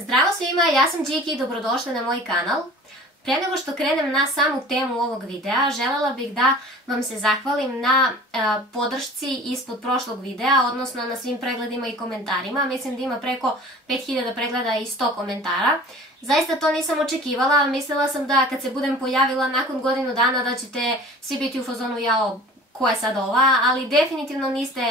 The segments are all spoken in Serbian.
Zdravo svima, ja sam Điki i dobrodošli na moj kanal. Pre nego što krenem na samu temu ovog videa, želela bih da vam se zahvalim na podršci ispod prošlog videa, odnosno na svim pregledima i komentarima. Mislim da ima preko 5000 pregleda i 100 komentara. Zaista to nisam očekivala, mislila sam da kad se budem pojavila nakon godinu dana da ćete svi biti u fazonu jao, ko je sad ova, ali definitivno niste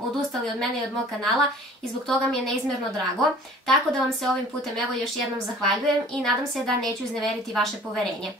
odustali od mene i od mog kanala i zbog toga mi je neizmjerno drago. Tako da vam se ovim putem evo još jednom zahvaljujem i nadam se da neću izneveriti vaše poverenje.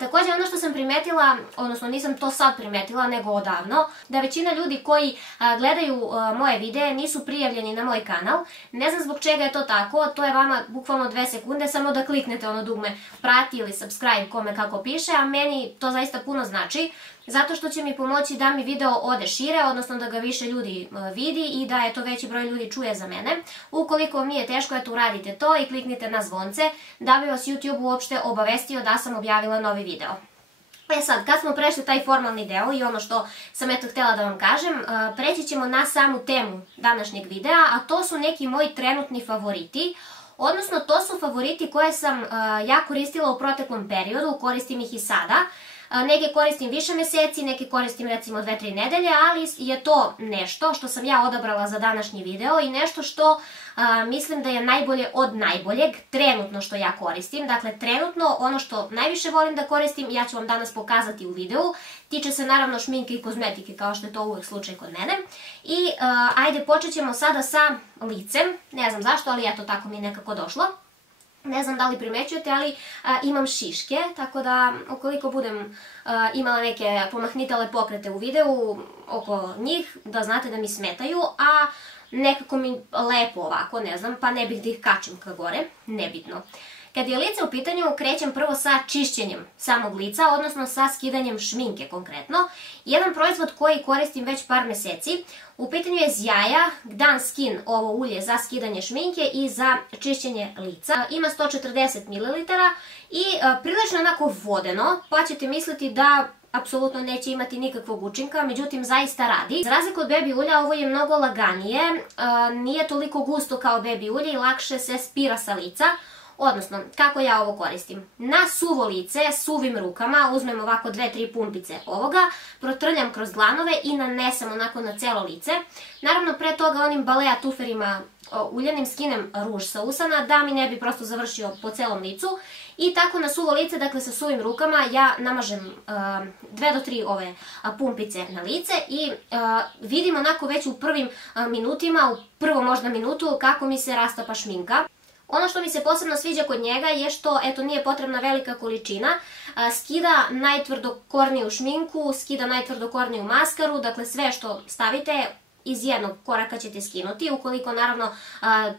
Također ono što sam primetila, odnosno nisam to sad primetila nego odavno, da većina ljudi koji gledaju moje videe nisu prijavljeni na moj kanal. Ne znam zbog čega je to tako, to je vama bukvalno 2 sekunde samo da kliknete ono dugme prati ili subscribe kome kako piše, a meni to zaista puno znači. Zato što će mi pomoći da mi video ode šire, odnosno da ga više ljudi vidi i da je to veći broj ljudi čuje za mene. Ukoliko vam nije teško, eto uradite to i kliknite na zvonce da bi vas YouTube uopšte obavestio da sam objavila novi video. E sad, kad smo prešli taj formalni deo i ono što sam eto htjela da vam kažem, preći ćemo na samu temu današnjeg videa, a to su neki moji trenutni favoriti. Odnosno, to su favoriti koje sam ja koristila u proteklom periodu, koristim ih i sada. Neke koristim više meseci, neke koristim recimo 2-3 nedelje, ali je to nešto što sam ja odabrala za današnji video i nešto što mislim da je najbolje od najboljeg, trenutno što ja koristim. Dakle, trenutno ono što najviše volim da koristim, ja ću vam danas pokazati u videu, tiče se naravno šminke i kozmetike kao što je to uvijek slučaj kod mene. I ajde počet ćemo sada sa licem, ne znam zašto, ali eto tako mi je nekako došlo. Ne znam da li primećujete, ali imam šiške, tako da ukoliko budem imala neke pomahnitale pokrete u videu oko njih, da znate da mi smetaju, a nekako mi lepo ovako, ne znam, pa ne bih da ih kačim ka gore, nebitno. Kad je lice u pitanju, krećem prvo sa čišćenjem samog lica, odnosno sa skidanjem šminke konkretno. Jedan proizvod koji koristim već par meseci, u pitanju je Zjaja Gdan Skin, ovo ulje za skidanje šminke i za čišćenje lica. Ima 140 ml i prilično onako vodeno, pa ćete misliti da apsolutno neće imati nikakvog učinka, međutim zaista radi. Za razliku od baby ulja, ovo je mnogo laganije, nije toliko gusto kao baby ulje i lakše se spira sa lica. Odnosno, kako ja ovo koristim? Na suvo lice, suvim rukama, uzmem ovako 2-3 pumpice ovoga, protrljam kroz dlanove i nanesem onako na celo lice. Naravno, pre toga onim balea tuferima uljanim skinem ruž sa usana da mi ne bi prosto završio po celom licu. I tako na suvo lice, dakle sa suvim rukama, ja namažem 2 do 3 ove pumpice na lice i vidim onako već u prvim minutima, u prvom možda minutu, kako mi se rastapa šminka. Ono što mi se posebno sviđa kod njega je što, eto, nije potrebna velika količina, skida najtvrdokorniju šminku, skida najtvrdokorniju maskaru, dakle sve što stavite iz jednog koraka ćete skinuti, ukoliko naravno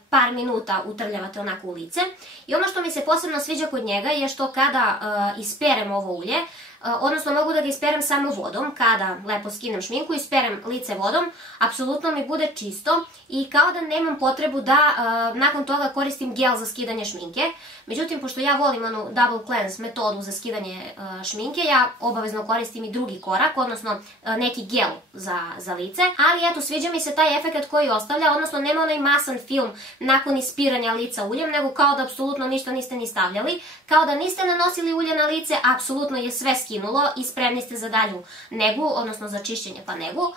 par minuta utrljavate onako u lice. I ono što mi se posebno sviđa kod njega je što kada isperem ovo ulje, odnosno mogu da ga isperem samo vodom, kada lepo skinem šminku, isperem lice vodom, apsolutno mi bude čisto i kao da nemam potrebu da nakon toga koristim gel za skidanje šminke. Međutim, pošto ja volim onu double cleanse metodu za skidanje šminke, ja obavezno koristim i drugi korak, odnosno neki gel za lice. Ali eto, sviđa mi se taj efekt koji ostavlja, odnosno nema onaj masan film nakon ispiranja lica uljem, nego kao da apsolutno ništa niste ni stavljali, kao da niste nanosili ulje na lice, apsolutno je sve skinulo i spremni ste za dalju negu, odnosno za čišćenje pa negu.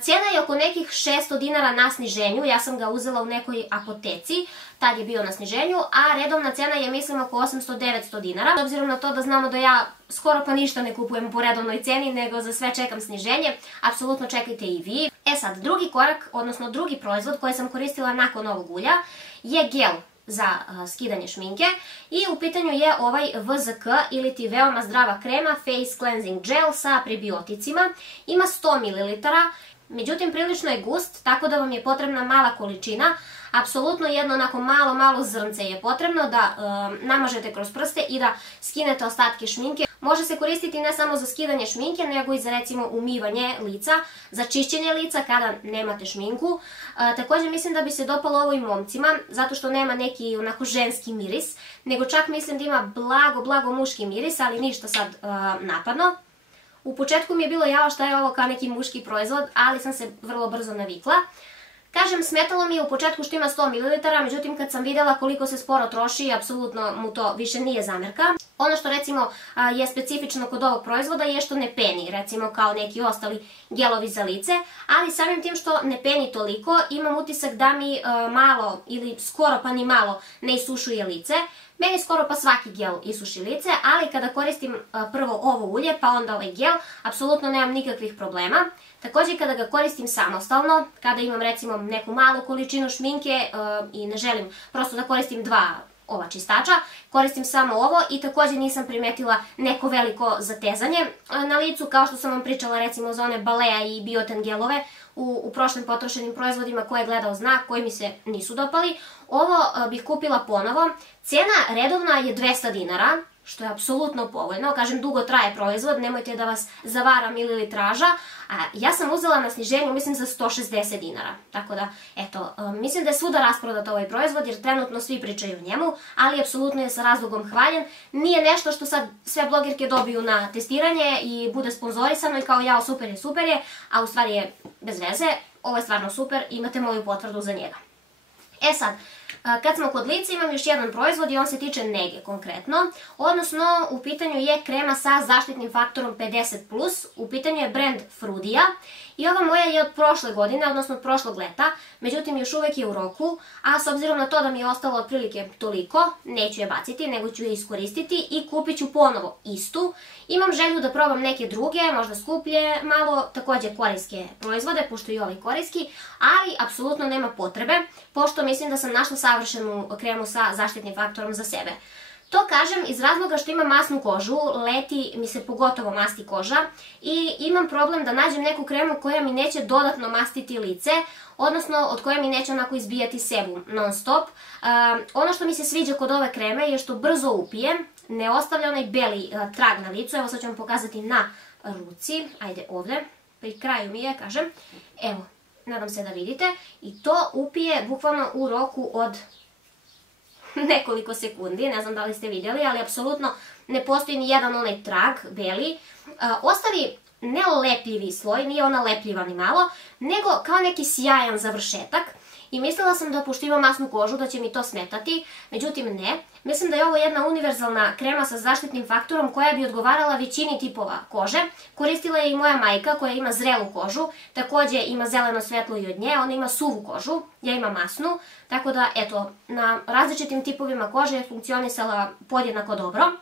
Cijena je oko nekih 600 dinara na sniženju, ja sam ga uzela u nekoj apoteci, tad je bio na sniženju, a redovna cena je mislim oko 800-900 dinara. S obzirom na to da znamo da ja skoro pa ništa ne kupujem po redovnoj ceni, nego za sve čekam sniženje, apsolutno čekajte i vi. E sad, drugi korak, odnosno drugi proizvod koji sam koristila nakon ovog ulja je gel za skidanje šminke i u pitanju je ovaj VZK ili ti veoma zdrava krema Face Cleansing Gel sa prebioticima. Ima 100 ml, međutim prilično je gust, tako da vam je potrebna mala količina. Apsolutno jedno onako malo zrnce je potrebno da namažete kroz prste i da skinete ostatke šminke. Može se koristiti ne samo za skidanje šminke, nego i za recimo umivanje lica, za čišćenje lica kada nemate šminku. Također mislim da bi se dopalo ovo i momcima, zato što nema neki onako ženski miris, nego čak mislim da ima blago muški miris, ali ništa sad napadno. U početku mi je bilo jao šta je ovo kao neki muški proizvod, ali sam se vrlo brzo navikla. Kažem, smetalo mi je u početku što ima 100 ml, međutim kad sam videla koliko se sporo troši, apsolutno mu to više nije zamerka. Ono što recimo je specifično kod ovog proizvoda je što ne peni, recimo kao neki ostali gelovi za lice, ali samim tim što ne peni toliko, imam utisak da mi malo ili skoro pa ni malo ne isušuje lice. Meni skoro pa svaki gel isuši lice, ali kada koristim prvo ovo ulje pa onda ovaj gel, apsolutno nemam nikakvih problema. Također kada ga koristim samostalno, kada imam recimo neku malu količinu šminke i ne želim prosto da koristim dva ova čistača, koristim samo ovo i također nisam primetila neko veliko zatezanje na licu, kao što sam vam pričala recimo za one Balea i Bioten gelove u prošlim potrošenim proizvodima koje je gledao znak, koji mi se nisu dopali. Ovo bih kupila ponovo. Cena redovna je 200 dinara, što je apsolutno povoljno. Kažem, dugo traje proizvod, nemojte da vas zavara mililitraža. Ja sam uzela na sniženju, mislim, za 160 dinara. Tako da, eto, mislim da je svuda rasprodat ovaj proizvod, jer trenutno svi pričaju o njemu, ali apsolutno je sa razlogom hvaljen. Nije nešto što sad sve blogerke dobiju na testiranje i bude sponzorisano i kao jao, super je, a u stvari je bez veze. Ovo je stvarno super, imate moju potvrdu za njega. E sad, kad smo kod lica imam još jedan proizvod i on se tiče nege konkretno, odnosno u pitanju je krema sa zaštitnim faktorom 50+, u pitanju je brand Frudija i ova moja je od prošle godine, odnosno od prošlog leta, međutim još uvek je u roku, a s obzirom na to da mi je ostalo otprilike toliko, neću je baciti, nego ću je iskoristiti i kupit ću ponovo istu. Imam želju da probam neke druge, možda skuplje, malo također korejske proizvode, pošto i ovaj korejski, ali apsolutno nema potrebe, pošto mislim da sam našla savršenu kremu sa zaštitnim faktorom za sebe. To kažem iz razloga što imam masnu kožu, leti mi se pogotovo masti koža i imam problem da nađem neku kremu koja mi neće dodatno mastiti lice, odnosno od koje mi neće onako izbijati sebum non stop. Ono što mi se sviđa kod ove kreme je što brzo upije, ne ostavlja onaj beli trag na licu, evo sad ću vam pokazati na ruci, ajde ovdje, pri kraju mi je, kažem, evo, nadam se da vidite, i to upije bukvalno u roku od nekoliko sekundi, ne znam da li ste vidjeli, ali apsolutno ne postoji ni jedan onaj trag beli. Ostavi nelepljivi sloj, nije ona lepljiva ni malo, nego kao neki sjajan završetak. I mislila sam da pošto imam masnu kožu da će mi to smetati, međutim ne. Mislim da je ovo jedna univerzalna krema sa zaštitnim faktorom koja bi odgovarala većini tipova kože. Koristila je i moja majka koja ima zrelu kožu, također ima zeleno svetlo i od nje, ona ima suvu kožu, ja imam masnu, tako da eto, na različitim tipovima kože je funkcionisala podjednako dobro.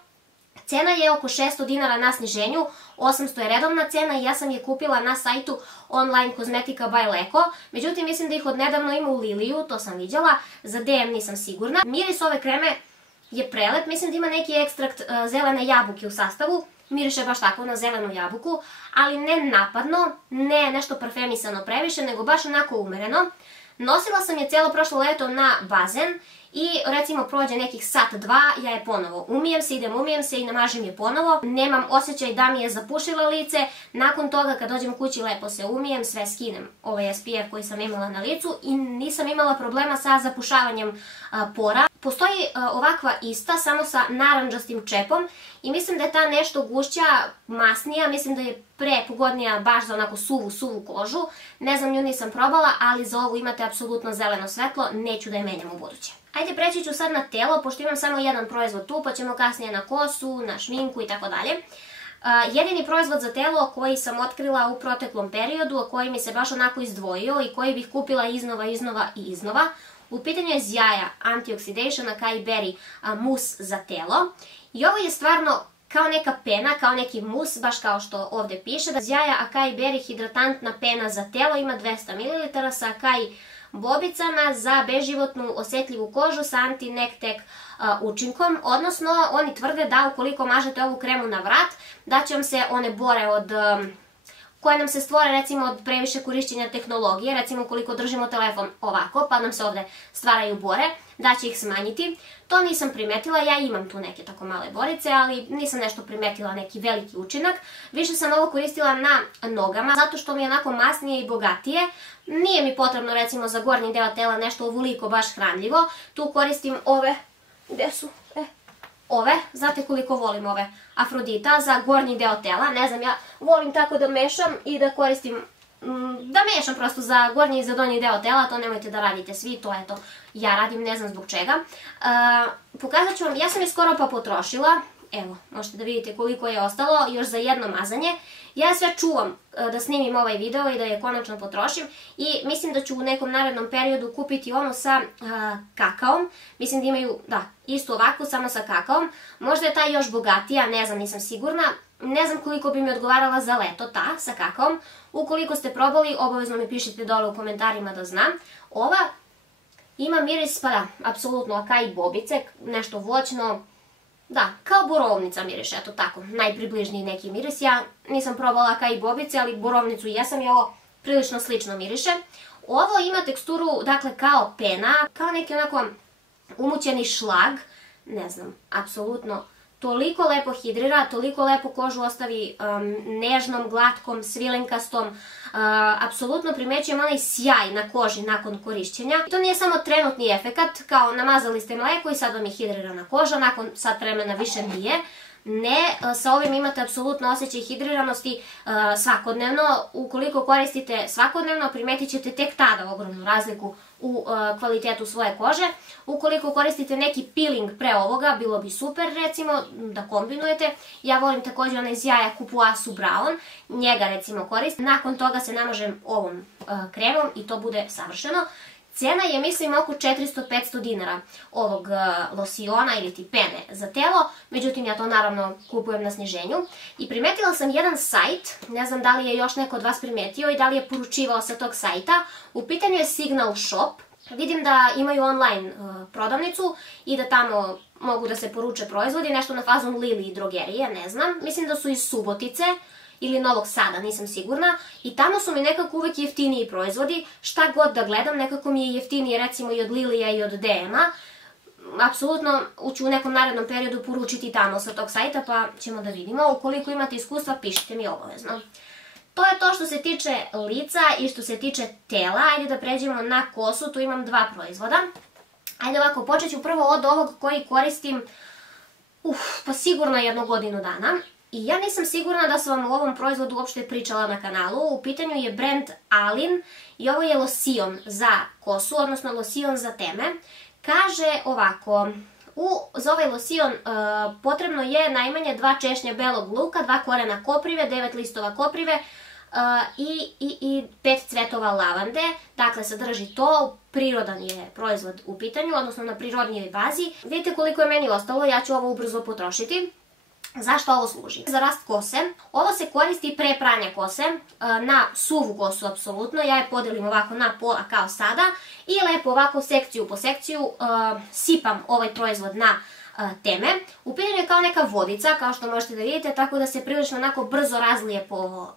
Cena je oko 600 dinara na sniženju, 800 je redovna cena i ja sam je kupila na sajtu Online Kozmetika by Leko. Međutim, mislim da ih odnedavno ima u Liliju, to sam vidjela, za DM nisam sigurna. Miris ove kreme je prelep, mislim da ima neki ekstrakt zelene jabuke u sastavu. Miriše baš tako na zelenu jabuku, ali ne napadno, ne nešto parfemisano previše, nego baš onako umereno. Nosila sam je cijelo prošlo leto na bazen i recimo prođe nekih sat, dva, ja je ponovo umijem se, umijem se i namažem je ponovo. Nemam osjećaj da mi je zapušila lice, nakon toga kad dođem kući lepo se umijem, sve skinem ovaj SPF koji sam imala na licu i nisam imala problema sa zapušavanjem pora. Postoji ovakva ista, samo sa narandžastim čepom i mislim da je ta nešto gušća, masnija, mislim da je prepogodnija baš za onako suvu kožu. Ne znam, nju nisam probala, ali za ovu imate apsolutno zeleno svetlo, neću da je menjam u buduće. Ajde, preći ću sad na telo, pošto imam samo jedan proizvod tu, pa ćemo kasnije na kosu, na šminku i tako dalje. Jedini proizvod za telo koji sam otkrila u proteklom periodu, a koji mi se baš onako izdvojio i koji bih kupila iznova, u pitanju je Zjaja Antioxidation Acai Berry mus za telo. I ovo je stvarno kao neka pena, kao neki mus, baš kao što ovdje piše. Zjaja Acai Berry hidratantna pena za telo ima 200 ml sa acai bobicama za beživotnu osjetljivu kožu sa anti-nektek učinkom, odnosno oni tvrde da ukoliko mažete ovu kremu na vrat, da će vam se one bore koje nam se stvore recimo od previše korišćenja tehnologije, recimo ukoliko držimo telefon ovako pa nam se ovdje stvaraju bore, da će ih smanjiti. To nisam primetila, ja imam tu neke tako male borice, ali nisam nešto primetila neki veliki učinak. Više sam ovo koristila na nogama, zato što mi je onako masnije i bogatije. Nije mi potrebno recimo za gornji deo tela nešto ovoliko baš hranljivo. Tu koristim ove, gdje su? Ove, znate koliko volim ove Afrodita za gornji deo tela, ne znam, ja volim tako da mešam i da koristim da mešam prosto za gornji i za donji deo tela, to nemojte da radite svi, to eto, ja radim, ne znam zbog čega. Pokazat ću vam, ja sam je skoro pa potrošila, evo, možete da vidite koliko je ostalo, još za jedno mazanje. Ja sve čuvam da snimim ovaj video i da je konačno potrošim i mislim da ću u nekom narednom periodu kupiti ono sa kakaom. Mislim da imaju, da, isto ovako, samo sa kakaom. Možda je ta još bogatija, ne znam, nisam sigurna. Ne znam koliko bi mi odgovarala za leto ta sa kakaom. Ukoliko ste probali, obavezno mi pišite dole u komentarima da znam. Ova ima miris, pa da, apsolutno akai bobice, nešto voćno. Da, kao borovnica miriše, eto tako, najpribližniji neki miris. Ja nisam probala akai bobice, ali borovnicu jesam i ovo prilično slično miriše. Ovo ima teksturu, dakle, kao pena, kao neki onako umućeni šlag, ne znam, apsolutno. Toliko lepo hidrira, toliko lepo kožu ostavi nežnom, glatkom, svilenkastom. Apsolutno primećujem onaj sjaj na koži nakon korišćenja. To nije samo trenutni efekat, kao namazali ste mleko i sad vam je hidrirana koža, nakon sat vremena više nije. Ne, sa ovim imate apsolutno osjećaj hidriranosti svakodnevno. Ukoliko koristite svakodnevno, primetit ćete tek tada ogromnu razliku u kvalitetu svoje kože. Ukoliko koristite neki peeling pre ovoga, bilo bi super recimo da kombinujete. Ja volim također onaj iz jaja Kupuasu Brown, njega recimo koristim. Nakon toga se namažem ovom kremom i to bude savršeno. Cena je, mislim, oko 400-500 dinara ovog losiona ili ti pene za telo, međutim ja to naravno kupujem na sniženju. I primetila sam jedan sajt, ne znam da li je još neko od vas primetio i da li je poručivao sa tog sajta. U pitanju je Signal Shop. Vidim da imaju online prodavnicu i da tamo mogu da se poruče proizvodi, nešto na fazon Lili i drogerije, ne znam. Mislim da su iz Subotice ili Novog Sada, nisam sigurna. I tamo su mi nekako uvek jeftiniji proizvodi. Šta god da gledam, nekako mi je jeftinije recimo i od Lilija i od DM-a. Apsolutno ću u nekom narednom periodu poručiti tamo sa tog sajta, pa ćemo da vidimo. Ukoliko imate iskustva, pišite mi obavezno. To je to što se tiče lica i što se tiče tela. Ajde da pređemo na kosu, tu imam dva proizvoda. Ajde ovako, počet ću prvo od ovog koji koristim pa sigurno 1 godinu dana. I ja nisam sigurna da sam vam o ovom proizvodu uopšte pričala na kanalu. U pitanju je brand Alin i ovo je losion za kosu, odnosno losion za teme. Kaže ovako, za ovaj losion potrebno je najmanje 2 češnja belog luka, 2 korena koprive, 9 listova koprive i 5 cvetova lavande. Dakle, sadrži to, prirodan je proizvod u pitanju, odnosno na prirodnijoj bazi. Vidite koliko je meni ostalo, ja ću ovo ubrzo potrošiti. Zašto ovo služi? Za rast kose. Ovo se koristi pre pranja kose, na suvu kosu apsolutno. Ja je podelim ovako na pola kao sada i lepo ovako sekciju po sekciju sipam ovaj proizvod na teme. U pitanju je kao neka vodica, kao što možete da vidite, tako da se prilično onako brzo razlije po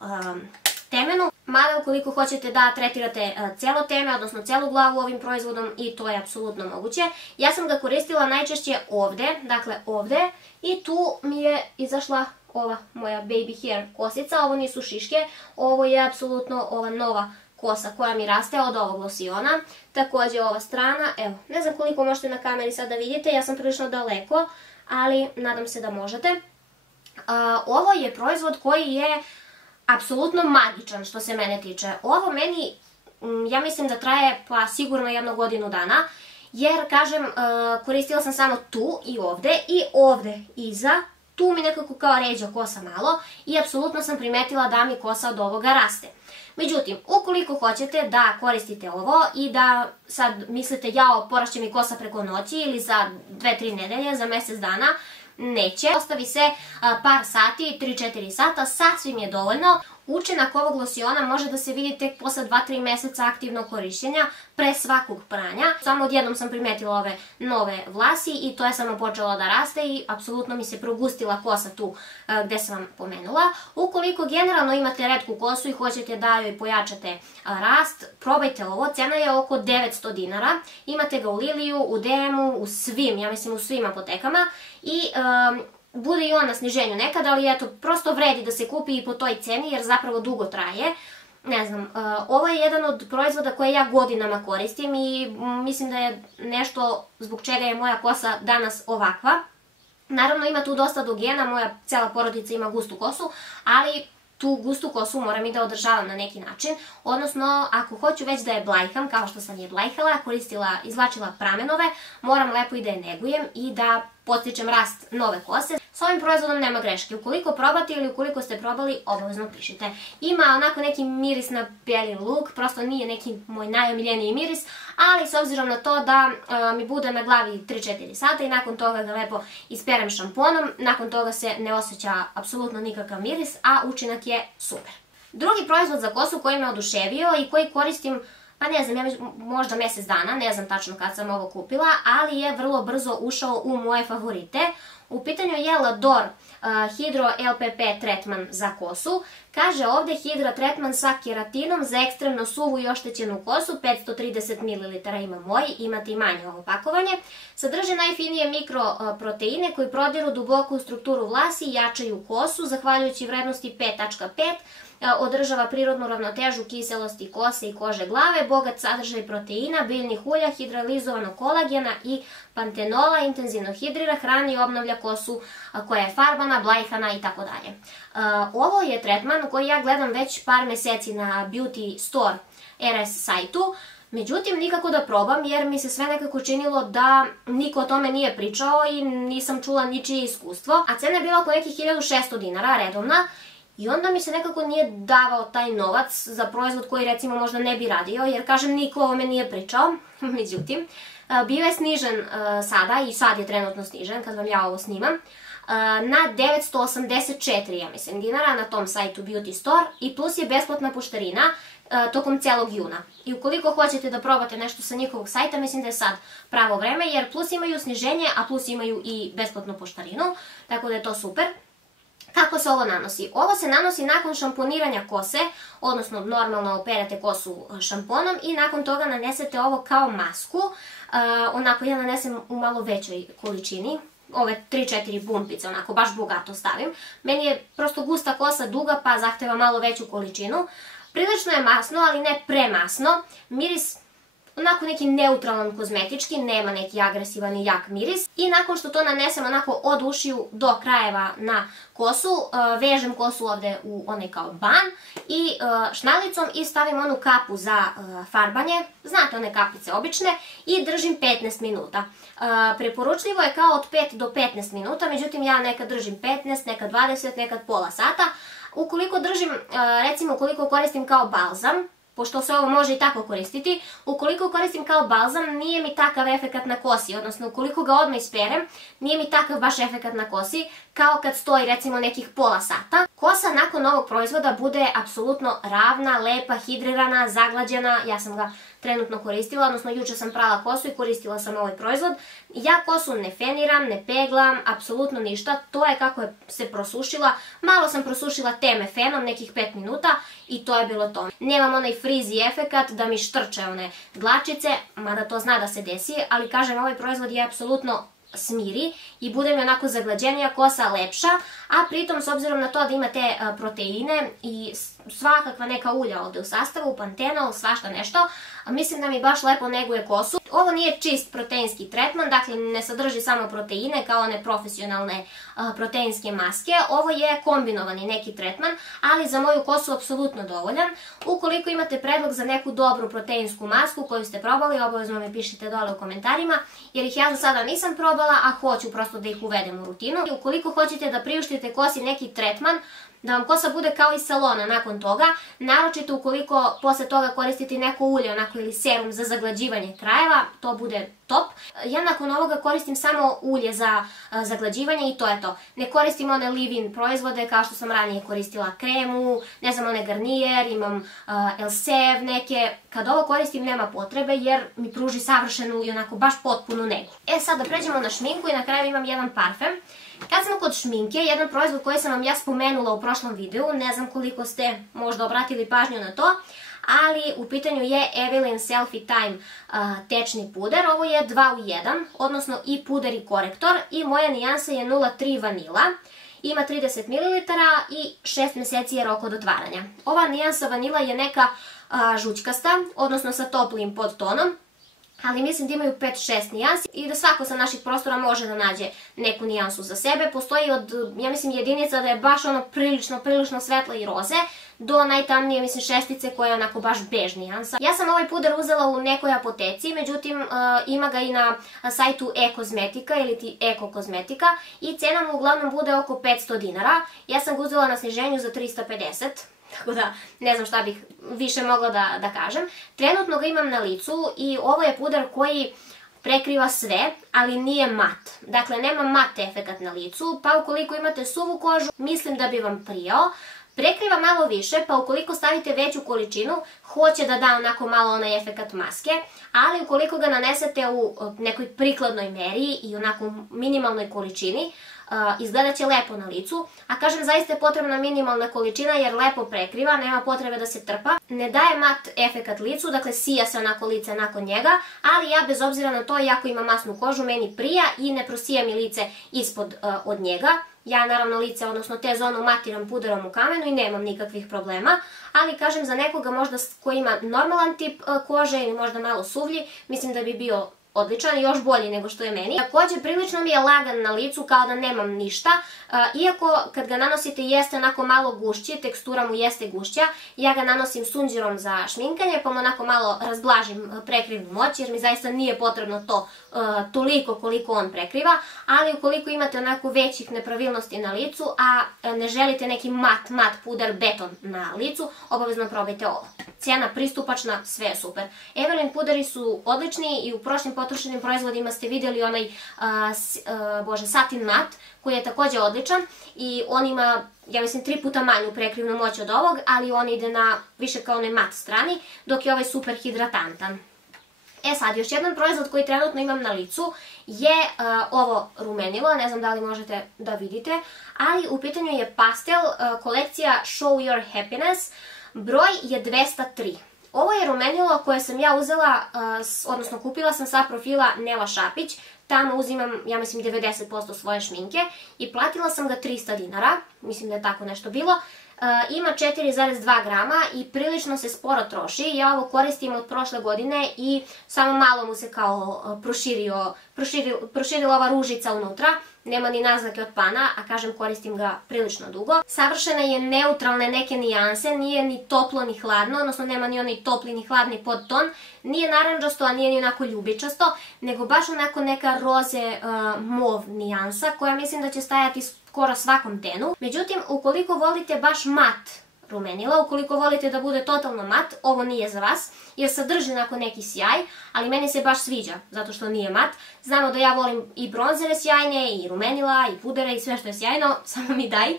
temenu. Mada ukoliko hoćete da tretirate celo teme, odnosno celu glavu ovim proizvodom, i to je apsolutno moguće. Ja sam ga koristila najčešće ovde, dakle ovde, i tu mi je izašla ova moja baby hair kosica. Ovo nisu šiške, ovo je apsolutno ova nova kosa koja mi raste od ovog losiona. Također ova strana, evo, ne znam koliko možete na kameri sad da vidite, ja sam prilično daleko, ali nadam se da možete. Ovo je proizvod koji je apsolutno magičan što se mene tiče. Ovo meni, ja mislim da traje pa sigurno 1 godinu dana, jer kažem, koristila sam samo tu i ovde iza. Tu mi nekako kao ređa kosa malo i apsolutno sam primetila da mi kosa od ovoga raste. Međutim, ukoliko hoćete da koristite ovo i da sad mislite jao, porašće mi kosa preko noći ili za 2-3 nedelje, za mjesec dana, neće. Ostavi se par sati, 3-4 sata, sasvim je dovoljno. Učinak ovog losiona može da se vidi tek posle 2-3 meseca aktivnog korišćenja, pre svakog pranja. Samo odjednom sam primetila ove nove vlasi i to je samo počelo da raste i apsolutno mi se progustila kosa tu gde sam vam pomenula. Ukoliko generalno imate retku kosu i hoćete da joj pojačate rast, probajte ovo. Cena je oko 900 dinara. Imate ga u Liliju, u DM-u, u svim, ja mislim u svim apotekama i bude i on na sniženju nekada, ali eto, prosto vredi da se kupi i po toj ceni jer zapravo dugo traje. Ne znam, ovo je jedan od proizvoda koje ja godinama koristim i mislim da je nešto zbog čega je moja kosa danas ovakva. Naravno ima tu dosta dogena, moja cela porodica ima gustu kosu, ali tu gustu kosu moram i da održavam na neki način, odnosno ako hoću već da je blajkam, kao što sam je blajkala, izvlačila pramenove, moram lepo i da je negujem i da podstičem rast nove kose. S ovim proizvodom nema greške. Ukoliko probate ili ukoliko ste probali, obavezno pišite. Ima onako neki miris na bijeli luk, prosto nije neki moj najomiljeniji miris, ali s obzirom na to da mi bude na glavi 3-4 sata i nakon toga ga lepo isperem šamponom, nakon toga se ne osjeća apsolutno nikakav miris, a učinak je super. Drugi proizvod za kosu koji me oduševio i koji koristim, pa ne znam, možda mjesec dana, ne znam tačno kad sam ovo kupila, ali je vrlo brzo ušao u moje favorite. U pitanju je Lador Hydro LPP tretman za kosu. Kaže ovde Hydra tretman sa keratinom za ekstremno suvu i oštećenu kosu, 530 ml ima moj, imate i manje ovo pakovanje. Sadrže najfinije mikroproteine koji prodiru duboko u strukturu vlasi i jačaju kosu, zahvaljujući vrednosti 5.5, održava prirodnu ravnotežu kiselosti kose i kože glave, bogat sadržaj proteina, biljnih ulja, hidralizovanog kolagena i pantenola, intenzivno hidrira, hrani i obnavlja kosu koja je farbana, blajkana i tako dalje. Ovo je tretman koji ja gledam već par meseci na Beauty Store RS sajtu, međutim nikako da probam jer mi se sve nekako činilo da niko o tome nije pričao i nisam čula ničije iskustvo, a cena je bila oko nekih 1600 dinara redovna. I onda mi se nekako nije davao taj novac za proizvod koji recimo možda ne bi radio, jer kažem niko o ovome nije pričao, međutim, bio je snižen sada i sad je trenutno snižen kad vam ja ovo snimam, na 984, ja mislim, dinara na tom sajtu Beauty Store i plus je besplatna poštarina tokom celog juna. I ukoliko hoćete da probate nešto sa njihovog sajta, mislim da je sad pravo vreme, jer plus imaju sniženje, a plus imaju i besplatnu poštarinu, tako da je to super. Kako se ovo nanosi? Ovo se nanosi nakon šamponiranja kose, odnosno normalno operate kosu šamponom i nakon toga nanesete ovo kao masku. Onako ja nanesem u malo većoj količini, ove 3-4 bumpice, onako baš bogato stavim. Meni je prosto gusta kosa duga pa zahteva malo veću količinu. Prilično je masno, ali ne premasno. Miris onako neki neutralan kozmetički, nema neki agresivan i jak miris. I nakon što to nanesem onako od ušiju do krajeva na kosu, vežem kosu ovde u onaj kao ban i šnalicom i stavim onu kapu za farbanje, znate one kapice obične, i držim 15 minuta. Preporučljivo je kao od 5 do 15 minuta, međutim ja nekad držim 15, nekad 20, nekad pola sata. Ukoliko držim, recimo ukoliko koristim kao balzam, pošto se ovo može i tako koristiti, ukoliko koristim kao balzam, nije mi takav efekat na kosi, odnosno ukoliko ga odmah isperem, nije mi takav baš efekat na kosi, kao kad stoji recimo nekih pola sata. Kosa nakon ovog proizvoda bude apsolutno ravna, lepa, hidrirana, zaglađena, ja sam ga trenutno koristila, odnosno juče sam prala kosu i koristila sam ovaj proizvod. Ja kosu ne feniram, ne peglam, apsolutno ništa, to je kako je se prosušila. Malo sam prosušila teme fenom, nekih 5 minuta i to je bilo to. Nemam onaj frizi efekat da mi štrče one dlačice, mada to zna da se desi, ali kažem ovaj proizvod je apsolutno smiri i bude mi onako zaglađenija kosa, lepša, a pritom s obzirom na to da ima te proteine i svakakva neka ulja ovde u sastavu, pantenol, svašta nešto, mislim da mi baš lepo neguje kosu. Ovo nije čist proteinski tretman, dakle ne sadrži samo proteine kao one profesionalne proteinske maske, ovo je kombinovani neki tretman, ali za moju kosu apsolutno dovoljan. Ukoliko imate predlog za neku dobru proteinsku masku koju ste probali, obavezno mi pišite dole u komentarima, jer ih ja za sada nisam probala, a hoću prosto da ih uvedem u rutinu. I ukoliko hoćete da priuštite kosi neki tretman, da vam kosa bude kao iz salona nakon toga, naročito ukoliko posle toga koristite neko ulje onako ili serum za zaglađivanje krajeva, to bude top. Ja nakon ovoga koristim samo ulje za zaglađivanje i to je to. Ne koristim one leave-in proizvode kao što sam ranije koristila kremu, ne znam, one Garnier, imam Elsev neke. Kad ovo koristim nema potrebe jer mi pruži savršenu i onako baš potpunu negu. Sad da pređemo na šminku i na kraju imam jedan parfem. Kad smo kod šminke, jedan proizvod koji sam vam ja spomenula u prošlom videu, ne znam koliko ste možda obratili pažnju na to, ali u pitanju je Evelyn Selfie Time tečni puder. Ovo je 2 u 1, odnosno i puder i korektor, i moja nijansa je 03 vanila. Ima 30 ml i 6 meseci je rok od otvaranja. Ova nijansa vanila je neka žućkasta, odnosno sa toplim podtonom. ali mislim da imaju 5-6 nijansi i da svako sa naših prostora može da nađe neku nijansu za sebe. Postoji od, ja mislim, jedinica da je baš ono prilično svetla i roze, do najtamnije, mislim, šestice koja je onako baš bež nijansa. Ja sam ovaj puder uzela u nekoj apoteci, međutim ima ga i na sajtu e-kozmetika ili ti eko-kozmetika i cena mu uglavnom bude oko 500 dinara. Ja sam ga uzela na sniženju za 350, tako da ne znam šta bih više mogla da kažem. Trenutno ga imam na licu i ovo je puder koji prekriva sve, ali nije mat. Dakle, nema mat efekat na licu, pa ukoliko imate suvu kožu, mislim da bi vam prijao. Prekriva malo više, pa ukoliko stavite veću količinu, hoće da da onako malo onaj efekat maske, ali ukoliko ga nanesete u nekoj prikladnoj meri i onako minimalnoj količini, izgledat će lepo na licu, a kažem zaista je potrebna minimalna količina jer lepo prekriva, nema potrebe da se trpa. Ne daje mat efekat licu, dakle sija se onako lice nakon njega, ali ja bez obzira na to, iako ima masnu kožu, meni prija i ne prosija mi lice ispod od njega. Ja naravno lice, odnosno te zonu matiram puderom u kamenu i nemam nikakvih problema, ali kažem za nekoga možda ko ima normalan tip kože ili možda malo suvlji, mislim da bi bio odličan i još bolji nego što je meni. Također prilično mi je lagan na licu, kao da nemam ništa, iako kad ga nanosite jeste onako malo gušći, tekstura mu jeste gušća, ja ga nanosim sunđerom za šminkanje pa mu onako malo razblažim prekrivnu moć jer mi zaista nije potrebno to toliko koliko on prekriva, ali ukoliko imate onako većih nepravilnosti na licu, a ne želite neki mat puder beton na licu, obavezno probajte ovo. Cena pristupačna, sve je super. Evelyn puderi su odlični i u prošlim potrošenim proizvodima ste vidjeli onaj satin mat koji je također odličan i on ima, ja mislim, 3 puta manju prekrivnu moć od ovog, ali on ide na više kao onaj mat strani, dok je ovaj super hidratantan. E sad, još jedan proizvod koji trenutno imam na licu je ovo rumenilo, ne znam da li možete da vidite, ali u pitanju je pastel, kolekcija Show Your Happiness, broj je 203. Ovo je rumenilo koje sam ja uzela, odnosno kupila sam sa profila Nela Šapić, tamo uzimam, ja mislim, 90% svoje šminke i platila sam ga 300 dinara, mislim da je tako nešto bilo. Ima 4,2 grama i prilično se sporo troši. Ja ovo koristim od prošle godine i samo malo mu se kao proširila ova ružica unutra. Nema ni naznake od pana, a kažem koristim ga prilično dugo. Savršena je neutralne neke nijanse, nije ni toplo ni hladno, odnosno nema ni onaj topli ni hladni podton. Nije naranđasto, a nije ni onako ljubičasto, nego baš onako neka roze mov nijansa koja mislim da će stajati skoro svakom tenu. Međutim, ukoliko volite baš mat rumenila, ukoliko volite da bude totalno mat, ovo nije za vas, jer sadrži onako neki sjaj, ali meni se baš sviđa, zato što nije mat. Znamo da ja volim i bronzere sjajne, i rumenila, i pudere, i sve što je sjajno, samo mi daj.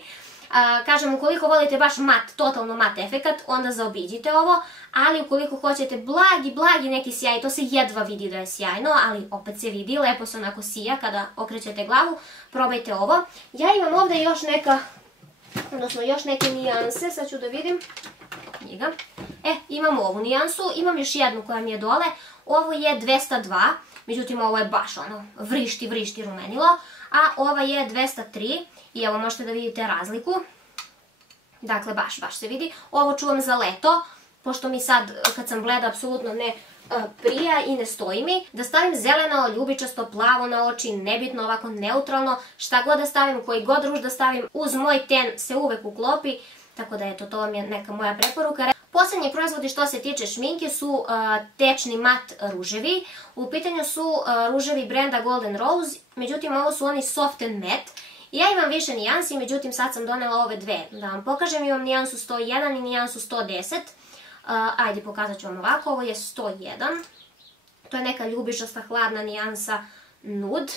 Kažem, ukoliko volite baš mat, totalno mat efekat, onda zaobiđite ovo, ali ukoliko hoćete blagi neki sjaj, to se jedva vidi da je sjajno, ali opet se vidi, lepo se onako sija kada okrećete glavu, probajte ovo. Ja imam ovdje još neke nijanse, sad ću da vidim. Knjiga. Imam ovu nijansu, imam još jednu koja mi je dole, ovo je 202, međutim ovo je baš ono vrišti rumenilo, a ova je 203 i evo možete da vidite razliku. Dakle, baš se vidi. Ovo čuvam za leto, pošto mi sad kad sam bleda apsolutno ne prija i ne stoji mi. Da stavim zeleno, ljubičasto, plavo na oči, nebitno, ovako neutralno, šta god da stavim, koji god ruž da stavim, uz moj ten se uvek uklopi, tako da eto, to vam je neka moja preporuka. Posljednji proizvodi što se tiče šminke su tečni mat ruževi. U pitanju su ruževi brenda Golden Rose, međutim ovo su oni soft and matte. Ja imam više nijansi, međutim sad sam donela ove dve. Da vam pokažem, imam nijansu 101 i nijansu 110. Ajde, pokazat ću vam ovako, ovo je 101. To je neka ljubičasta, hladna nijansa Nude.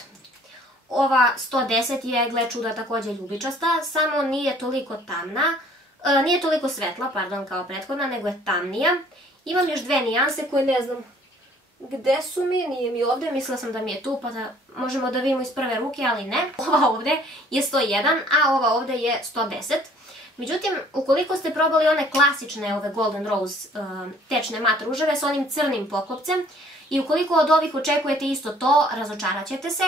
Ova 110 je, gle čuda, također ljubičasta, samo nije toliko tamna. Nije toliko svetla, pardon, kao prethodna, nego je tamnija. Imam još dve nijanse koje ne znam gde su mi, nije mi ovdje, mislila sam da mi je tu, pa da možemo da vidimo iz prve ruke, ali ne. Ova ovdje je 101, a ova ovdje je 110. Međutim, ukoliko ste probali one klasične ove Golden Rose tečne mat ruževe s onim crnim poklopcem i ukoliko od ovih očekujete isto to, razočarat ćete se.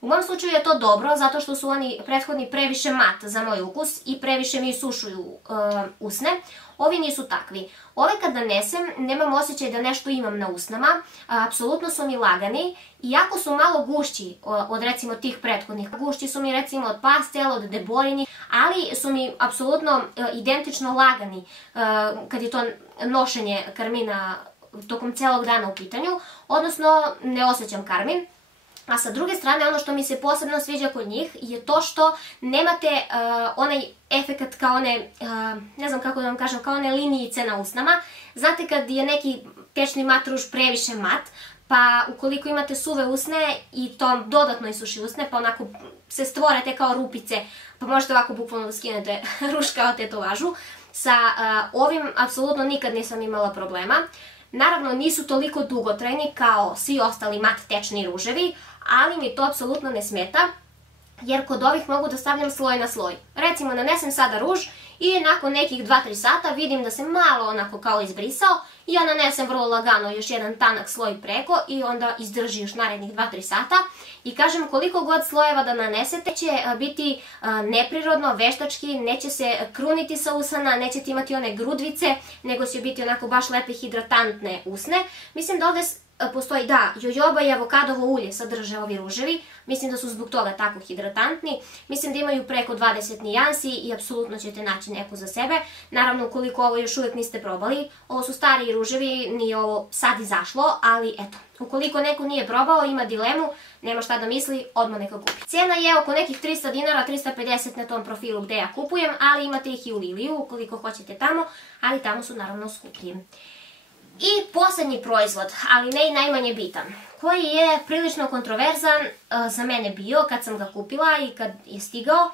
U mom slučaju je to dobro zato što su oni prethodni previše mat za moj ukus i previše mi isušuju usne. Ovi nisu takvi. Ove kad nanesem nemam osjećaj da nešto imam na usnama, apsolutno su mi lagani, iako su malo gušći od recimo tih prethodnih. Gušći su mi recimo od pastel, od deborini, ali su mi apsolutno identično lagani kad je to nošenje karmina tokom celog dana u pitanju, odnosno ne osjećam karmin. A sa druge strane, ono što mi se posebno sviđa kod njih je to što nemate onaj efekat kao one, ne znam kako da vam kažem, kao one linijice na usnama. Znate kad je neki tečni mat ruž previše mat, pa ukoliko imate suve usne i to dodatno isuši usne, pa onako se stvorete kao rupice, pa možete ovako bukvalno da skinete ruž kao tetovažu. Sa ovim apsolutno nikad nisam imala problema. Naravno, nisu toliko dugotrajni kao svi ostali mat tečni ruževi, ali mi to apsolutno ne smeta, jer kod ovih mogu da stavljam sloj na sloj. Recimo, nanesem sada ruž i nakon nekih 2-3 sata vidim da se malo onako kao izbrisao i ja nanesem vrlo lagano još jedan tanak sloj preko i onda izdrži još narednih 2-3 sata. I kažem, koliko god slojeva da nanesete će biti neprirodno, veštački, neće se kruniti sa usana, nećete imati one grudvice, nego će biti onako baš lepe hidratantne usne. Mislim da ovde postoji, da, jojoba i avokadovo ulje sadrže ovi ruževi, mislim da su zbog toga tako hidratantni, mislim da imaju preko 20 nijansi i apsolutno ćete naći neku za sebe. Naravno, ukoliko ovo još uvijek niste probali, ovo su stariji ruževi, nije ovo sad izašlo, ali eto, ukoliko neko nije probao, ima dilemu, nema šta da misli, odmah neka kupi. Cijena je oko nekih 300 dinara, 350 na tom profilu gde ja kupujem, ali imate ih i u Liliju ukoliko hoćete tamo, ali tamo su naravno skuplji. I poslednji proizvod, ali ne i najmanje bitan, koji je prilično kontroverzan za mene bio kad sam ga kupila i kad je stigao,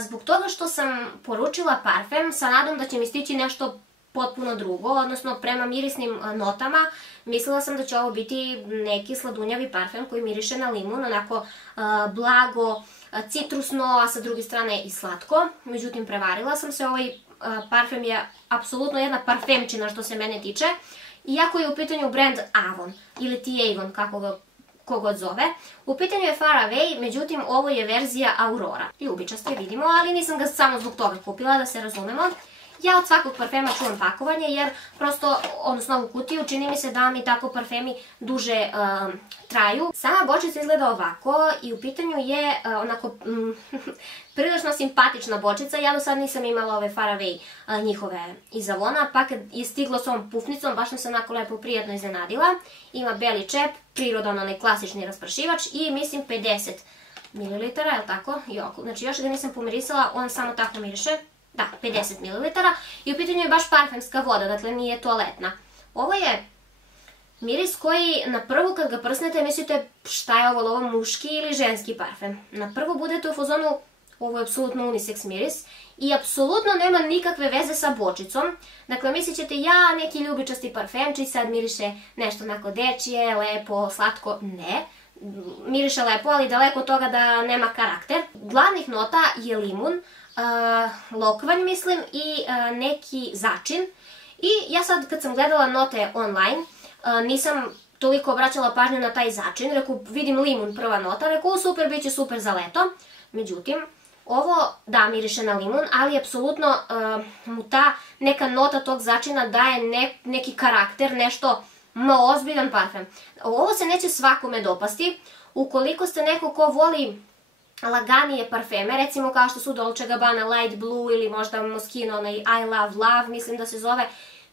zbog toga što sam poručila parfem sa nadom da će mi stići nešto potpuno drugo, odnosno prema mirisnim notama mislila sam da će ovo biti neki sladunjavi parfem koji miriše na limun, onako blago, citrusno, a sa druge strane i slatko. Međutim, prevarila sam se, ovaj parfem je apsolutno jedna parfemčina što se mene tiče, iako je u pitanju brand Avon ili Avon, kako ga kogod zove. U pitanju je Far Away, međutim ovo je verzija Aurora. Ljubičasto je, vidimo, ali nisam ga samo zbog toga kupila, da se razumemo. Ja od svakog parfema čuvam pakovanje jer prosto, odnosno ovu kutiju, čini mi se da mi tako parfemi duže traju. Sama bočica izgleda ovako i u pitanju je onako prilično simpatična bočica. Ja do sad nisam imala ove Far Away njihove iz Avona, pa kad je stiglo s ovom pufnicom, baš mi se onako lepo prijatno iznenadila. Ima beli čep, prirodan onaj klasični raspršivač i mislim 50 ml, je li tako? Znači još ga nisam pomirisala, on samo tako miriše. Da, 50 ml i u pitanju je baš parfemska voda, dakle nije toaletna. Ovo je miris koji na prvu kad ga prsnete mislite šta je ovo muški ili ženski parfem. Na prvu budete u fazonu, ovo je apsolutno unisex miris i apsolutno nema nikakve veze sa bočicom. Dakle, mislit ćete ja neki ljubičasti parfemči, sad miriše nešto onako dečije, lepo, slatko. Ne, miriše lepo, ali daleko od toga da nema karakter. Glavnih nota je limun, lokvanj mislim i neki začin. I ja sad kad sam gledala note online nisam toliko obraćala pažnju na taj začin, reku vidim limun prva nota, reku super, bit će super za leto. Međutim, ovo da miriše na limun, ali apsolutno mu ta neka nota tog začina daje neki karakter, nešto ozbiljan parfem. Ovo se neće svakome dopasti, ukoliko ste neko ko voli laganije parfeme, recimo kao što su Dolce Gabbana Light Blue ili možda Moschino, onaj I Love Love, mislim da se zove.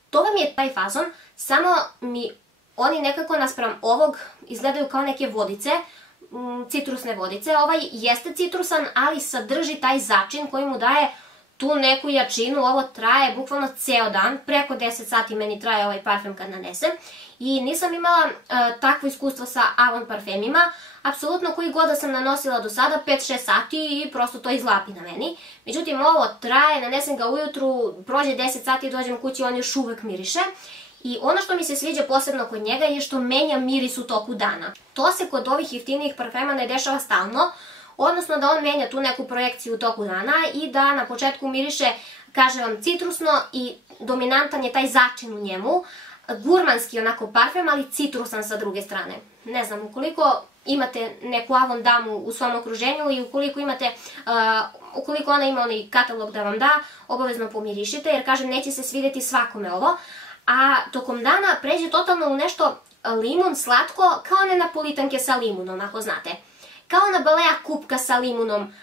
To vam je taj fazon, samo mi oni nekako naspram ovog izgledaju kao neke vodice, citrusne vodice. Ovaj jeste citrusan, ali sadrži taj začin koji mu daje tu neku jačinu. Ovo traje bukvalno ceo dan, preko 10 sati meni traje ovaj parfem kad nanesem. I nisam imala takvo iskustvo sa Avon parfemima, apsolutno koji god da sam nanosila do sada, 5-6 sati i prosto to izlapi na meni. Međutim, ovo traje, nanesem ga ujutru, prođe 10 sati i dođem kući, on još uvek miriše. I ono što mi se sviđa posebno kod njega je što menja miris u toku dana. To se kod ovih jeftinijih parfema ne dešava stalno, odnosno da on menja tu neku projekciju u toku dana i da na početku miriše, kažem vam, citrusno i dominantan je taj začin u njemu, gurmanski onako parfem, ali citrusan sa druge strane. Ne znam, ukoliko imate neku Avon damu u svom okruženju i ukoliko ona ima onaj katalog da vam da, obavezno pomirišite, jer kažem, neće se svideti svakome ovo. A tokom dana pređe totalno u nešto limun, slatko, kao one napolitanke sa limunom, ako znate. Kao ona balea kupka sa limunom,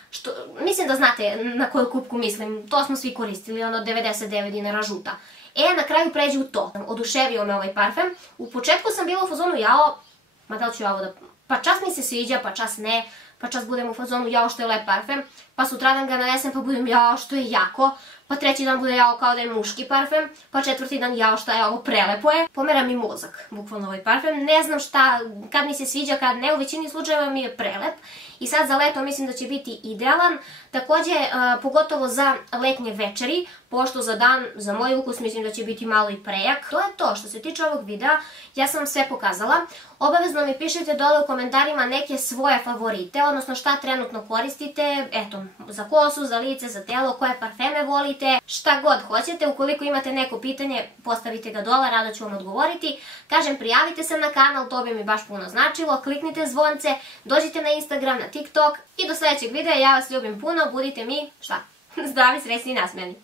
mislim da znate na koju kupku mislim, to smo svi koristili, ono 99 dinara žuta. Na kraju pređe u to. Oduševio me ovaj parfem. U početku sam bila u fazonu, jao, ma da li ću ja ovo da... Pa čas mi se sviđa, pa čas ne, pa čas budem u fazonu, jao što je lep parfem, pa sutradan ga nanesem pa budem, jao što je jako, pa treći dan bude jao kao da je muški parfem, pa četvrti dan jao šta je ovo, prelepo je. Pomera mi mozak, bukvalno ovaj parfem, ne znam šta, kad mi se sviđa, kad ne, u većini slučajeva mi je prelep. I sad za leto mislim da će biti idealan, takođe pogotovo za letnje večeri, pošto za dan, za moj ukus mislim da će biti malo i prejak. To je to, što se tiče ovog videa, ja sam vam sve pokazala. Obavezno mi pišite dole u komentarima neke svoje favorite, odnosno šta trenutno koristite, eto, za kosu, za lice, za telo, koje parfeme volite, šta god hoćete. Ukoliko imate neko pitanje, postavite ga dole, rado ću vam odgovoriti. Kažem, prijavite se na kanal, to bi mi baš puno značilo, kliknite zvonce, dođite na Instagram, na TikTok i do sledećeg videa, ja vas ljubim puno, budite mi, šta, zdravi, srećni i nasmejani.